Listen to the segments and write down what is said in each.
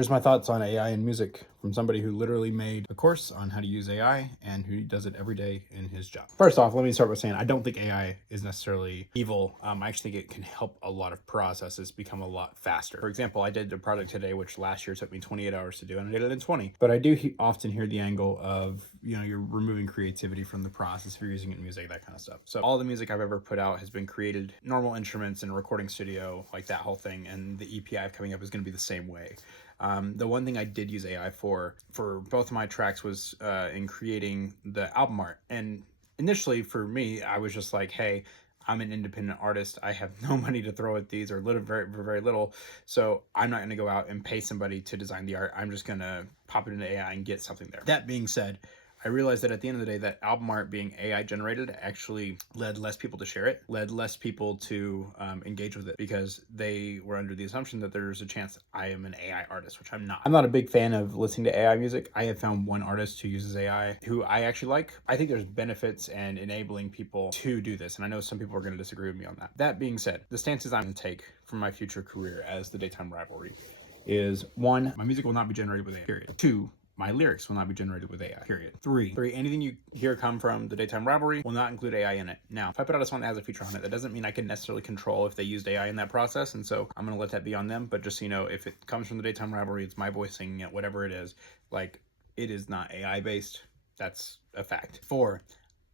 Here's my thoughts on AI and music from somebody who literally made a course on how to use AI and who does it every day in his job. First off, let me start by saying I don't think AI is necessarily evil. I actually think it can help a lot of processes become a lot faster. For example, I did a project today, which last year took me 28 hours to do, and I did it in 20. But I do often hear the angle of, you're removing creativity from the process if you're using it in music, that kind of stuff. So all the music I've ever put out has been created normal instruments in a recording studio, like that whole thing, and the EP I have coming up is going to be the same way. The one thing I did use AI for both of my tracks was in creating the album art. And initially for me, I was just like, hey, I'm an independent artist. I have no money to throw at these, or very, very little. So I'm not going to go out and pay somebody to design the art. I'm just going to pop it into AI and get something there. That being said, I realized that at the end of the day, that album art being AI generated actually led less people to share it, led less people to engage with it, because they were under the assumption that there's a chance I am an AI artist, which I'm not. I'm not a big fan of listening to AI music. I have found one artist who uses AI who I actually like. I think there's benefits and enabling people to do this, and I know some people are going to disagree with me on that. That being said, the stances I'm going to take for my future career as the Daytime Rivalry is: 1, my music will not be generated with AI, period. 2, my lyrics will not be generated with AI, period. 3, anything you hear come from the Daytime Rivalry will not include AI in it. Now, if I put out a song that has a feature on it, that doesn't mean I can necessarily control if they used AI in that process, and so I'm going to let that be on them. But just so you know, if it comes from the Daytime Rivalry, it's my voice singing it, whatever it is, like, it is not AI based. That's a fact. 4,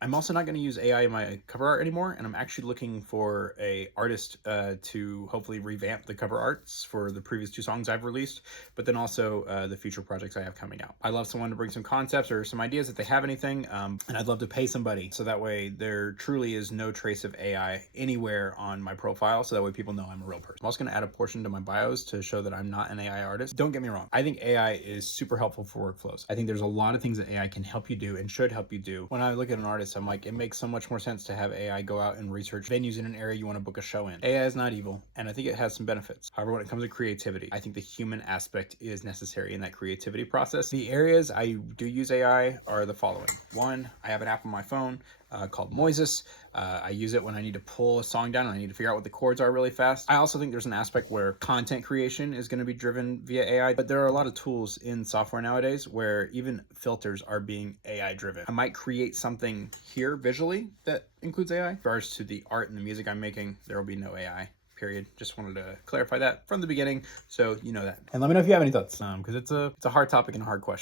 I'm also not going to use AI in my cover art anymore, and I'm actually looking for a artist to hopefully revamp the cover arts for the previous 2 songs I've released, but then also the future projects I have coming out. I love someone to bring some concepts or some ideas if they have anything, and I'd love to pay somebody, so that way there truly is no trace of AI anywhere on my profile, so that way people know I'm a real person. I'm also going to add a portion to my bios to show that I'm not an AI artist. Don't get me wrong, I think AI is super helpful for workflows. I think there's a lot of things that AI can help you do and should help you do. When I look at an artist, I'm like, it makes so much more sense to have AI go out and research venues in an area you want to book a show in. AI is not evil, and I think it has some benefits. However, when it comes to creativity, I think the human aspect is necessary in that creativity process. The areas I do use AI are the following. 1, I have an app on my phone called Moises. I use it when I need to pull a song down and I need to figure out what the chords are really fast. I also think there's an aspect where content creation is going to be driven via AI, but there are a lot of tools in software nowadays where even filters are being AI driven. I might create something here visually that includes AI. In regards to the art and the music I'm making, there will be no AI. Period. Just wanted to clarify that from the beginning, so you know that. And let me know if you have any thoughts, because it's a hard topic and a hard question.